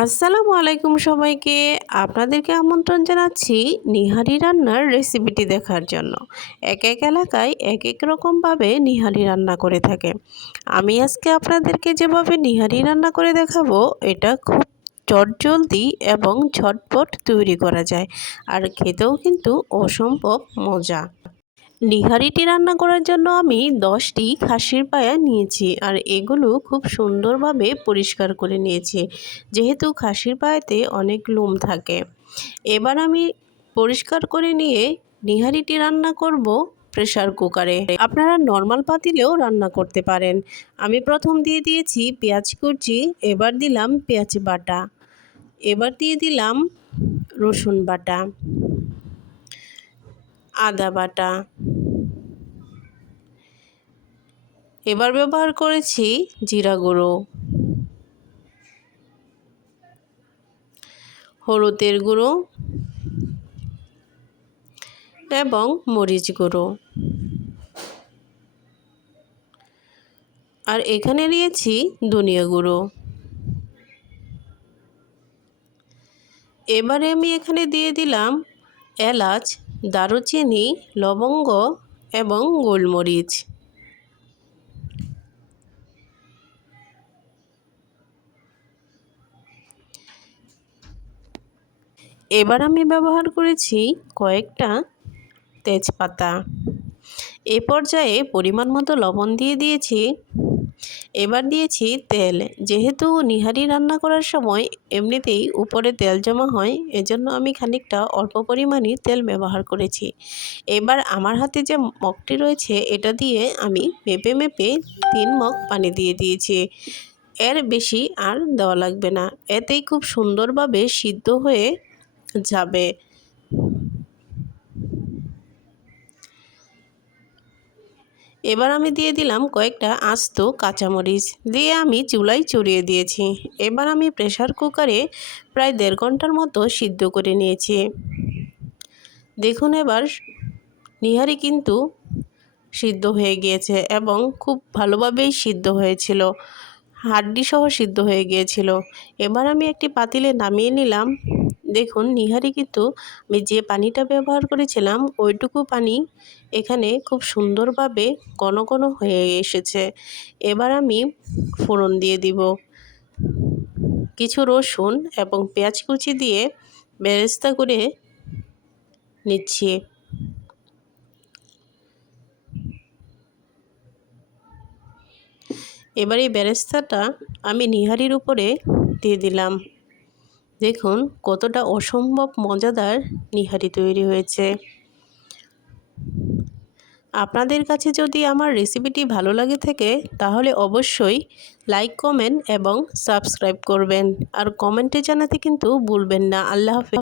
আসসালামু আলাইকুম সবাইকে। আপনাদেরকে আমন্ত্রণ জানাচ্ছি নিহারি রান্নার রেসিপিটি দেখার জন্য। এক এক এলাকায় এক এক রকমভাবে নিহারি রান্না করে থাকে। আমি আজকে আপনাদেরকে যেভাবে নিহারি রান্না করে দেখাবো, এটা খুব চটজলদি এবং ঝটপট তৈরি করা যায়, আর খেতেও কিন্তু অসম্ভব মজা। নিহারিটি রান্না করার জন্য আমি 10টি খাসির পায়া নিয়েছি, আর এগুলো খুব সুন্দরভাবে পরিষ্কার করে নিয়েছি, যেহেতু খাসির পায়াতে অনেক লোম থাকে। এবার আমি পরিষ্কার করে নিয়ে নিহারিটি রান্না করব প্রেসার কুকারে। আপনারা নর্মাল পাতিলেও রান্না করতে পারেন। আমি প্রথম দিয়ে দিয়েছি পেঁয়াজ কুচি, এবার দিলাম পেঁয়াজ বাটা, এবার দিয়ে দিলাম রসুন বাটা, আদা বাটা, এবার ব্যবহার করেছি জিরা গুঁড়ো, হলুদের গুঁড়ো এবং মরিচ গুঁড়ো, আর এখানে নিয়েছি ধনিয়া গুঁড়ো। এবারে আমি এখানে দিয়ে দিলাম এলাচ, দারুচিনি, লবঙ্গ এবং গোলমরিচ। এবার আমি ব্যবহার করেছি কয়েকটা তেজপাতা। এ পর্যায়ে পরিমাণ মতো লবণ দিয়ে দিয়েছি। এবার দিয়েছি তেল। যেহেতু নিহারি রান্না করার সময় এমনিতেই উপরে তেল জমা হয়, এজন্য আমি খানিকটা অল্প পরিমাণই তেল ব্যবহার করেছি। এবার আমার হাতে যে মগটি রয়েছে, এটা দিয়ে আমি মেপে মেপে 3 মগ পানি দিয়ে দিয়েছি। এর বেশি আর দেওয়া লাগবে না, এতেই খুব সুন্দরভাবে সিদ্ধ হয়ে যাবে। এবার আমি দিয়ে দিলাম কয়েকটা আস্ত কাঁচামরিচ, দিয়ে আমি চুলায় চড়িয়ে দিয়েছি। এবার আমি প্রেসার কুকারে প্রায় 1.5 ঘন্টার মতো সিদ্ধ করে নিয়েছি। দেখুন, এবার নিহারি কিন্তু সিদ্ধ হয়ে গিয়েছে এবং খুব ভালোভাবেই সিদ্ধ হয়েছিল, হাড্ডি সহ সিদ্ধ হয়ে গিয়েছিল। এবার আমি একটি পাতিলে নামিয়ে নিলাম। দেখুন, নিহারি কিন্তু আমি যে পানিটা ব্যবহার করেছিলাম, ওইটুকু পানি এখানে খুব সুন্দরভাবে ঘন ঘন হয়ে এসেছে। এবার আমি ফোড়ন দিয়ে দিব। কিছু রসুন এবং পেঁয়াজ কুচি দিয়ে বেরেস্তা করে নিচ্ছি। এবার এই বেরেস্তাটা আমি নিহারির উপরে দিয়ে দিলাম। দেখুন কতটা অসম্ভব মজাদার নিহারি তৈরি হয়েছে। আপনাদের কাছে যদি আমার রেসিপিটি ভালো লাগে থাকে, তাহলে অবশ্যই লাইক, কমেন্ট এবং সাবস্ক্রাইব করবেন, আর কমেন্টে জানাতে কিন্তু ভুলবেন না। আল্লাহ হাফেজ।